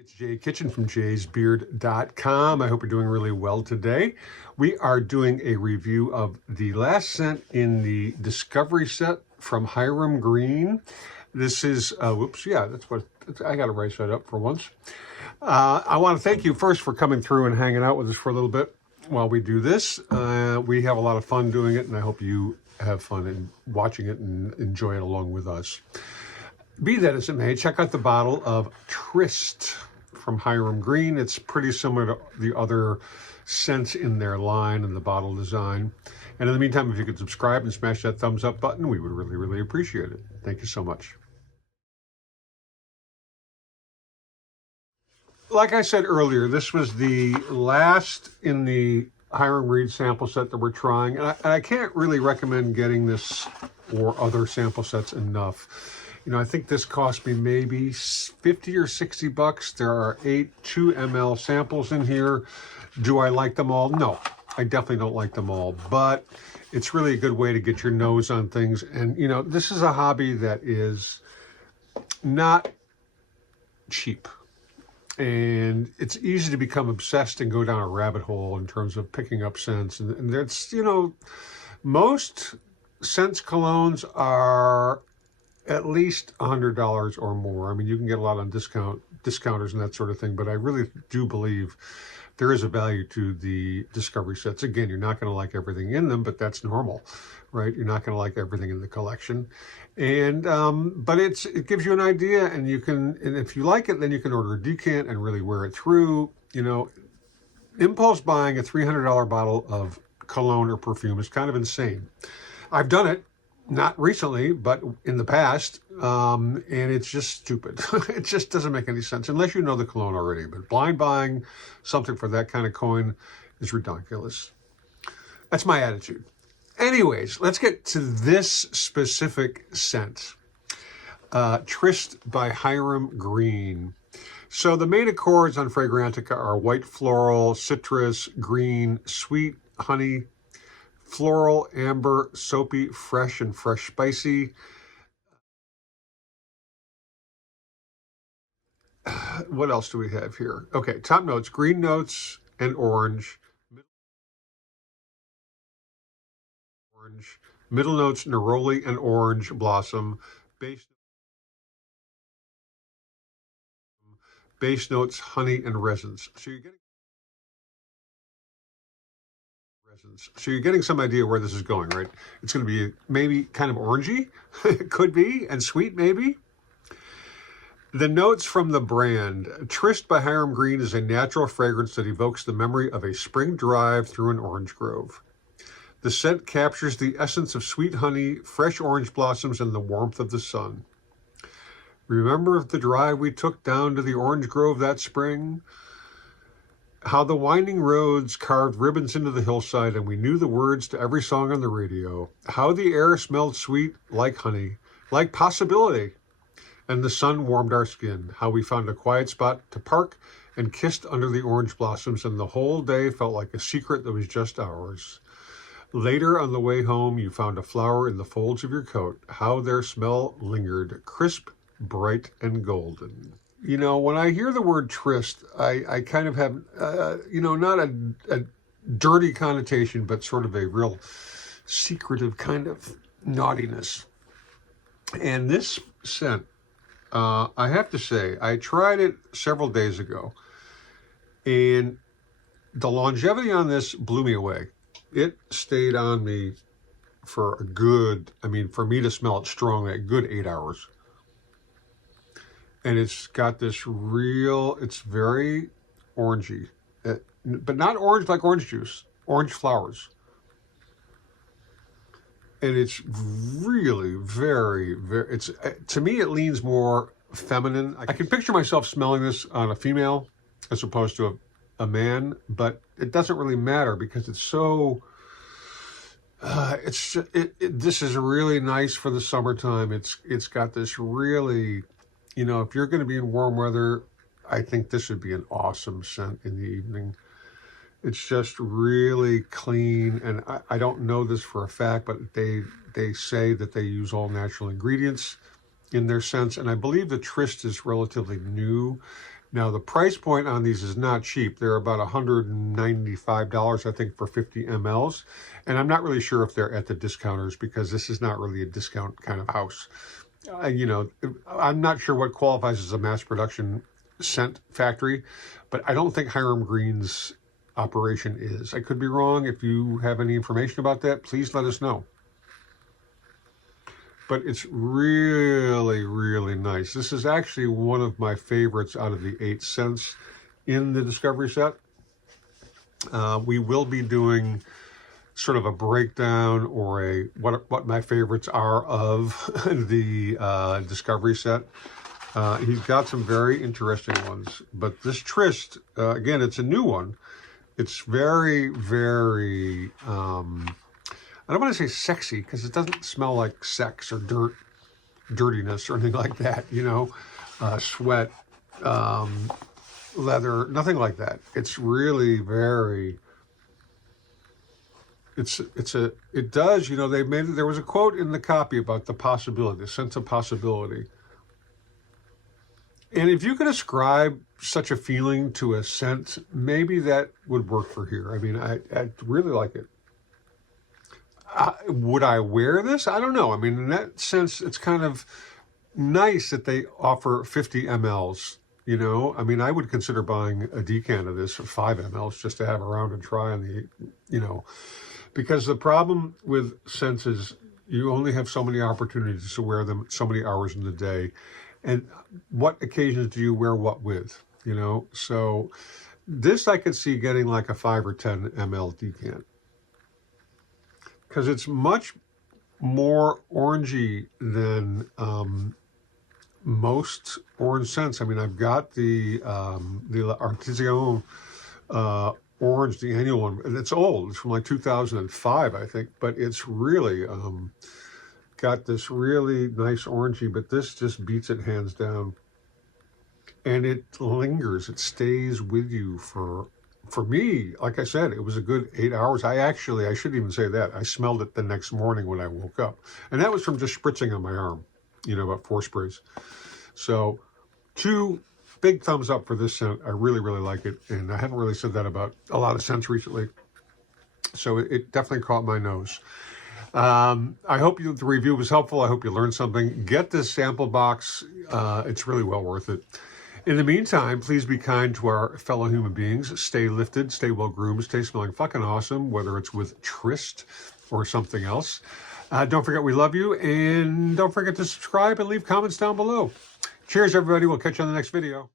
It's Jay Kitchen from jaysbeard.com. I hope you're doing really well today. We are doing a review of the last scent in the Discovery set from Hiram Green. This is, whoops, yeah, I got to right side up for once. I want to thank you first for coming through and hanging out with us for a little bit while we do this. We have a lot of fun doing it, and I hope you have fun in watching it and enjoy it along with us. Be that as it may, check out the bottle of Tryst from Hiram Green. It's pretty similar to the other scents in their line and the bottle design. And in the meantime, if you could subscribe and smash that thumbs up button, we would really, really appreciate it. Thank you so much. Like I said earlier, this was the last in the Hiram Green sample set that we're trying. And I can't really recommend getting this or other sample sets enough. You know, I think this cost me maybe 50 or 60 bucks. There are 8 2 ml samples in here. Do I like them all? No, I definitely don't like them all, but it's really a good way to get your nose on things. And, you know, this is a hobby that is not cheap. And it's easy to become obsessed and go down a rabbit hole in terms of picking up scents. And that's, you know, most scents colognes are at least $100 or more. I mean, you can get a lot on discounters and that sort of thing, but I really do believe there is a value to the Discovery sets. Again, you're not going to like everything in them, but that's normal, right? You're not going to like everything in the collection. And, but it gives you an idea, and if you like it, then you can order a decant and really wear it through. You know, impulse buying a $300 bottle of cologne or perfume is kind of insane. I've done it. Not recently, but in the past, and it's just stupid. It just doesn't make any sense unless you know the cologne already. But blind buying something for that kind of coin is ridiculous. That's my attitude. Anyways, let's get to this specific scent. Tryst by Hiram Green. So the main accords on Fragrantica are white floral, citrus, green, sweet, honey, floral, amber, soapy, fresh, and fresh spicy. What else do we have here? Okay, top notes, green notes and orange. Middle notes, Neroli and Orange Blossom. Base notes, Honey and Resins. So you're getting some idea where this is going, right? It's going to be maybe kind of orangey, it could be, and sweet maybe. The notes from the brand. Tryst by Hiram Green is a natural fragrance that evokes the memory of a spring drive through an orange grove. The scent captures the essence of sweet honey, fresh orange blossoms, and the warmth of the sun. Remember the drive we took down to the orange grove that spring? How the winding roads carved ribbons into the hillside, and we knew the words to every song on the radio. How the air smelled sweet like honey, like possibility, and the sun warmed our skin. How we found a quiet spot to park and kissed under the orange blossoms, and the whole day felt like a secret that was just ours. Later on the way home, you found a flower in the folds of your coat. How their smell lingered, crisp, bright, and golden. You know, when I hear the word tryst, I kind of have, you know, not a dirty connotation, but sort of a real secretive kind of naughtiness. And this scent, I have to say, I tried it several days ago, and the longevity on this blew me away. It stayed on me for a good, I mean, for me to smell it strongly, a good 8 hours. And it's got this it's very orangey, but not orange like orange juice, orange flowers. And it's really very, to me, it leans more feminine. I can picture myself smelling this on a female as opposed to a man, but it doesn't really matter because it's so, this is really nice for the summertime. It's got this really, you know, if you're going to be in warm weather, I think this would be an awesome scent in the evening. It's just really clean, and I don't know this for a fact, but they say that they use all natural ingredients in their scents, and I believe the Tryst is relatively new, Now, the price point on these is not cheap. They're about $195, I think, for 50 mLs. And I'm not really sure if they're at the discounters because this is not really a discount kind of house. You know, I'm not sure what qualifies as a mass production scent factory, but I don't think Hiram Green's operation is. I could be wrong. If you have any information about that, please let us know. But it's really, really nice. This is actually one of my favorites out of the 8 scents in the Discovery set. We will be doing sort of a breakdown or a what my favorites are of the Discovery set. He's got some very interesting ones, but this Tryst, again, it's a new one. It's very, very, I don't want to say sexy because it doesn't smell like sex or dirtiness or anything like that, you know, sweat, leather, nothing like that. It's really very, it does, you know, there was a quote in the copy about the possibility, the sense of possibility. And if you could ascribe such a feeling to a scent, maybe that would work for here. I mean, I really like it. Would I wear this? I don't know. I mean, in that sense, it's kind of nice that they offer 50 mLs, you know? I mean, I would consider buying a decant of this for 5 mLs just to have around and try on the, you know, because the problem with scents is you only have so many opportunities to wear them so many hours in the day. And what occasions do you wear what with, you know? So this I could see getting like a 5 or 10 ml decant, because it's much more orangey than most orange scents. I mean, I've got the Artisan Orange, the annual one, and it's old. It's from like 2005, I think, but it's really got this really nice orangey, but this just beats it hands down. And it lingers, it stays with you for me, like I said, it was a good 8 hours. I shouldn't even say that. I smelled it the next morning when I woke up. And that was from just spritzing on my arm, you know, about 4 sprays. So 2 big thumbs up for this scent. I really, really like it. And I haven't really said that about a lot of scents recently. So it definitely caught my nose. I hope the review was helpful. I hope you learned something. Get this sample box. It's really well worth it. In the meantime, please be kind to our fellow human beings. Stay lifted, stay well groomed, stay smelling fucking awesome, whether it's with Tryst or something else. Don't forget we love you, and don't forget to subscribe and leave comments down below. Cheers, everybody. We'll catch you on the next video.